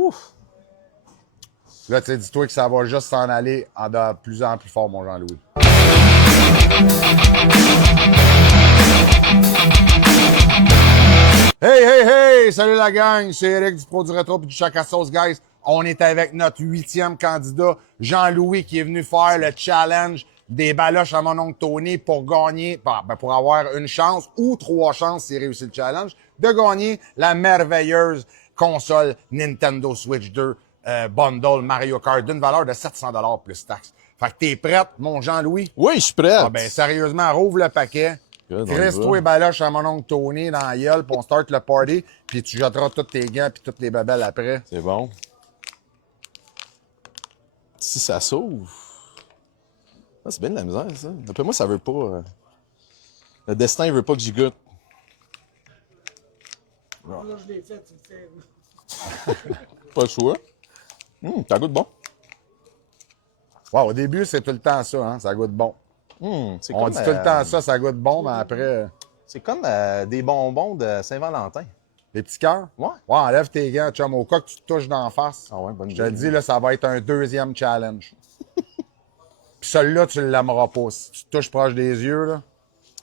Ouf! Là, tu sais, dis-toi que ça va juste s'en aller de plus en plus fort, mon Jean-Louis. Hey, hey, hey! Salut la gang! C'est Eric du Pro du Rétro et du Chac à Sauce, guys. On est avec notre 8e candidat, Jean-Louis, qui est venu faire le challenge des baloches à mon oncle Tony pour gagner, pour avoir une chance ou 3 chances s'il réussit le challenge, de gagner la merveilleuse console Nintendo Switch 2 bundle Mario Kart d'une valeur de 700$ plus taxes. Fait que t'es prête, mon Jean-Louis? Oui, je suis prêt. Ah ben, sérieusement, rouvre le paquet. Crisse-toi et baloche à mon oncle Tony dans la gueule, puis on start le party, puis tu jetteras tous tes gants puis toutes les babelles après. C'est bon. Si ça s'ouvre... Ah, c'est bien de la misère, ça. D'après moi, ça veut pas... Le destin veut pas que j'y goûte. Là, je l'ai fait, tu le fais. Pas le choix. Ça goûte bon. Ouais, au début, c'est tout le temps ça, hein, ça goûte bon. C'est On comme, dit tout le temps ça goûte bon, mais après... C'est comme des bonbons de Saint-Valentin. Les petits cœurs? Ouais. Ouais, enlève tes gants, chum, au cas que tu te touches d'en face. Ah ouais, bonne Je te le idée. dis, là, ça va être un 2e challenge. Puis celui-là, tu l'aimeras pas. Si tu te touches proche des yeux, là...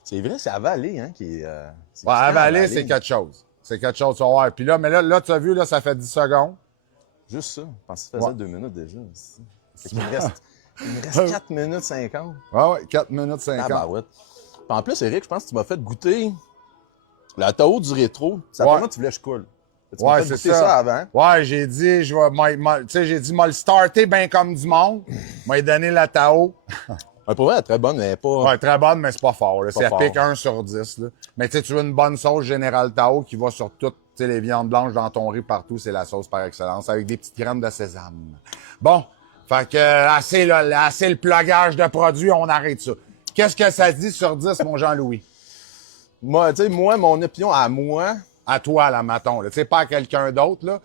C'est vrai, c'est avalé, hein, qui est... Ouais, avaler, c'est quelque chose. C'est quelque chose, tu vas voir. Puis là, mais là, tu as vu, là, ça fait 10 secondes. Juste ça. Je pensais que ça faisait 2 minutes déjà. Fait qu'il me reste 4 minutes 50. Ouais, 4 minutes 50. Ah bah ouais. Puis en plus, Eric, je pense que tu m'as fait goûter la Tao du rétro. Ça pour moi, tu voulais que je coule. Tu m'as Ouais, fait c'est goûter ça. avant. Ouais, j'ai dit, tu sais, j'ai dit, m'a le starter bien comme du monde. M'a donné la Tao. Ouais, pour vrai, elle est très bonne, mais pas... Ouais, très bonne, mais c'est pas fort. Là. Pas C'est fort. pique 1 sur 10. Là. Mais tu sais, tu veux une bonne sauce Général Tao qui va sur toutes les viandes blanches dans ton riz partout. C'est la sauce par excellence, avec des petites graines de sésame. Bon, fait que assez le plugage de produits, on arrête ça. Qu'est-ce que ça dit sur 10, mon Jean-Louis? Moi, tu sais, mon opinion à moi... À toi, là, maton. Tu sais, pas à quelqu'un d'autre, là.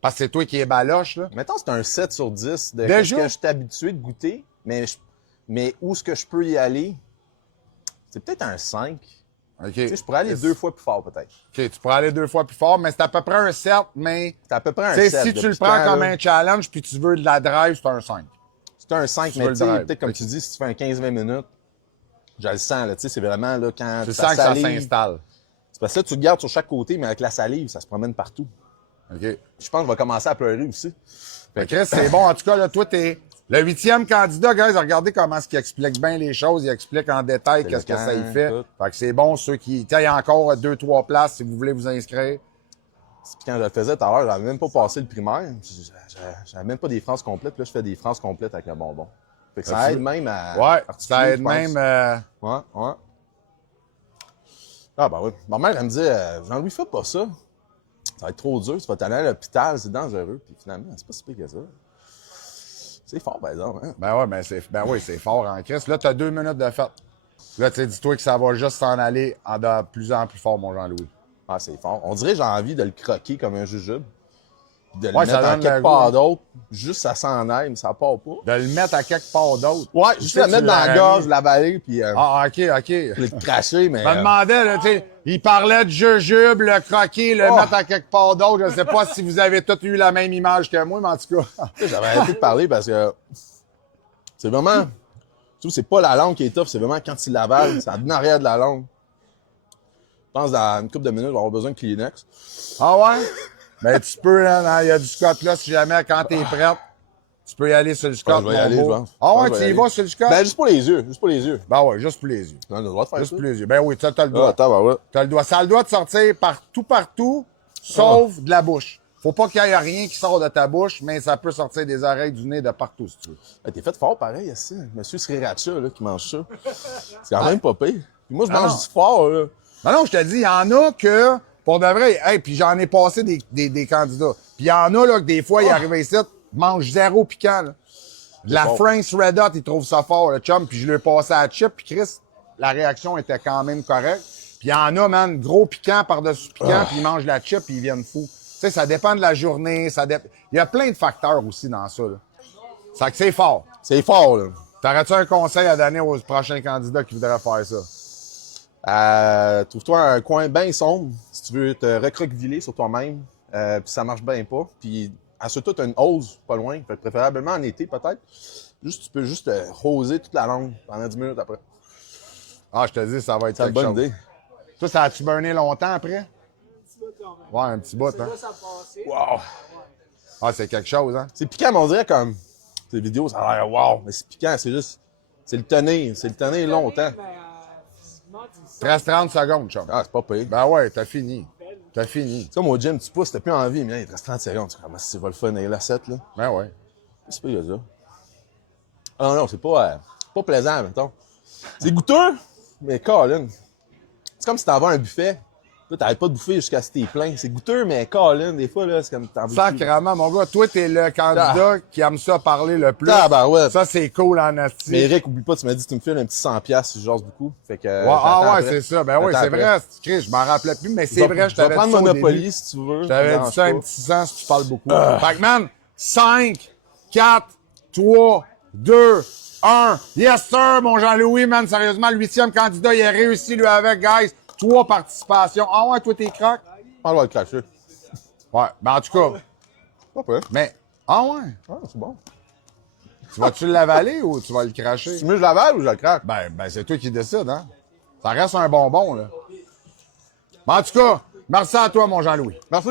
Parce que c'est toi qui es baloche, là. Mettons, c'est un 7 sur 10 de Déjà? ce que je suis habitué de goûter, mais où est-ce que je peux y aller? C'est peut-être un 5. OK. Tu sais, je pourrais aller 2 fois plus fort, peut-être. OK, tu pourrais aller 2 fois plus fort, mais c'est à peu près un 7, mais... C'est à peu près un Tu sais, 7. si tu le prends comme un challenge puis tu veux de la drive, c'est un 5. C'est un 5, Tu mais veux tu le sais, drive. peut-être comme tu dis, si tu fais un 15-20 minutes, je le sens, là, tu sais, c'est vraiment, là, quand Tu ça sens que ça salive. s'installe. C'est parce que là, tu le gardes sur chaque côté, mais avec la salive, ça se promène partout. OK. Je pense que je vais commencer à pleurer aussi. Fait que Chris, c'est bon. En tout cas, là, toi, t'es le 8e candidat, guys. Regardez comment est-ce qu'il explique bien les choses. Il explique en détail C'est qu'est-ce que le ça y camp, fait. tout. Fait que c'est bon, ceux qui... Tiens, il y a encore 2-3 places si vous voulez vous inscrire. Puis quand je le faisais tout à l'heure, j'avais même pas passé le primaire. J'avais même pas des phrases complètes. Puis là, je fais des phrases complètes avec le bonbon. Fait que ça aide même à... Ouais, articuler, ça aide je pense. même... Ouais. Ah, ben oui. Ma mère, elle me dit, Jean-Louis, fais pas ça. Ça va être trop dur. Tu vas t'aller à l'hôpital, c'est dangereux. Puis finalement, c'est pas si pire que ça. C'est fort, par exemple. Hein? Ben ouais, ben oui, c'est fort en Chris. Là, t'as 2 minutes de fête. Là, tu sais, dis-toi que ça va juste s'en aller de plus en plus fort, mon Jean-Louis. Ah, c'est fort. On dirait que j'ai envie de le croquer comme un jujube. Puis de le Ouais, ça mettre en donne quelque le part goût. d'autre. Juste ça s'en aille, mais ça part pas. De le mettre à quelque part d'autre. Ouais, Tu juste sais, le mettre tu dans la l'aurais gorge, mis. l'avaler, puis Ah, OK. le cracher, mais... Je me demandais, là, tu sais, il parlait de jujube, le croquer, le Oh. mettre à quelque part d'autre. Je sais pas si vous avez tous eu la même image que moi, mais en tout cas. J'avais arrêté de parler parce que c'est vraiment... Tu sais, c'est pas la langue qui est tough, c'est vraiment quand il l'avale, c'est en arrière de la langue. Je pense que dans une couple de minutes, on va avoir besoin de Kleenex. Ah ouais? Ben, tu peux, là, il y a du Scott là, si jamais, quand t'es prête, tu peux y aller sur le Scott, je vais y mon aller, beau. je pense. Ah Je ouais, vais tu y y aller. vas sur le Scott? Ben, juste pour les yeux, juste pour les yeux. Ben ouais, juste pour les yeux. On a le droit de faire Juste ça. pour les yeux. Ben oui, ça, t'as le Ah, droit. attends, ben ouais. T'as le droit. Ça a le droit de sortir partout, sauf de la bouche. Faut pas qu'il y ait rien qui sort de ta bouche, mais ça peut sortir des oreilles, du nez, de partout, si tu veux. Hey, t'es fait fort pareil, ici. Monsieur Sriracha, là, qui mange ça. C'est quand même pas pire. Puis moi, je mange non. du fort, là. Non, je te dis, il y en a que, pour de vrai, hey, puis j'en ai passé des candidats. Puis il y en a, là, que des fois, ils arrivent ici, ils mangent 0 piquant, là. De la fort. Frank's Red Hot, ils trouvent ça fort, le chum, puis je lui ai passé à la chip, puis Chris, la réaction était quand même correcte. Puis il y en a, man, gros piquant par-dessus piquant, puis ils mangent la chip, puis ils viennent fous. Tu sais, ça dépend de la journée, il y a plein de facteurs aussi dans ça, là. Ça que c'est fort. C'est fort, là. T'aurais-tu un conseil à donner aux prochains candidats qui voudraient faire ça? Trouve-toi un coin bien sombre si tu veux te recroqueviller sur toi-même. Puis ça marche bien pas. Puis Ensuite, tu as une hose pas loin, fait que préférablement en été peut-être. Juste, tu peux juste roser toute la langue pendant 10 minutes après. Ah, je te dis, ça va être C'est une quelque bonne chose. idée. Toi, ça a-tu burné longtemps après? Un petit bout quand même. Ouais, un petit bout, C'est hein? là, ça a passé. Wow! Ah, c'est quelque chose, hein? C'est piquant, mais on dirait comme. Ces vidéos, ça a l'air wow, mais c'est piquant, c'est juste. C'est le tenir. C'est le tenir longtemps. Mais physiquement, tu le sens. 13-30 secondes, chum. Ah, c'est pas pire. Ben ouais, t'as fini. T'as fini. Tu sais, moi, au gym, tu pousses, t'as plus envie, mais là, il te reste 30 secondes. Tu commences, c'est pas le fun, et la 7, là. Ben ouais. C'est pas ça. Ah non, c'est pas plaisant, mettons. C'est goûteux, mais Colin. C'est comme si t'avais un buffet. Là, t'arrêtes pas de bouffer jusqu'à ce que t'es plein. C'est goûteux, mais Colin, des fois, là, c'est comme t'en veux plus. Sacrément, mon gars, toi, t'es le candidat qui aime ça parler le plus. Tabarouette. Ça, c'est cool en asti. Mais Eric, oublie pas, tu m'as dit que tu me files un petit 100$ si je jase beaucoup. Fait que. Ouais, j'attends ah ouais, après. c'est ça. Ben oui, J'attends c'est après. vrai. Chris, je m'en rappelais plus, mais c'est vrai, je Je vais t'avais prendre dit ça au début. Monopoly si tu veux. Je t'avais dit ça un petit sens si tu parles beaucoup. Fait que, man, 5, 4, 3, 2, 1. Yes, sir, mon Jean-Louis, man. Sérieusement, le 8e candidat, il a réussi, lui, avec, guys. 3 participations. Ah ouais, toi, t'es crocs? On va le cracher. Ouais, ben en tout cas. Pas peur. Mais, ah ouais. Ah, c'est bon. Tu vas-tu l'avaler ou tu vas le cracher? Tu veux que je l'avale ou je le craque? Ben, c'est toi qui décides, hein? Ça reste un bonbon, là. Mais en tout cas, merci à toi, mon Jean-Louis. Merci.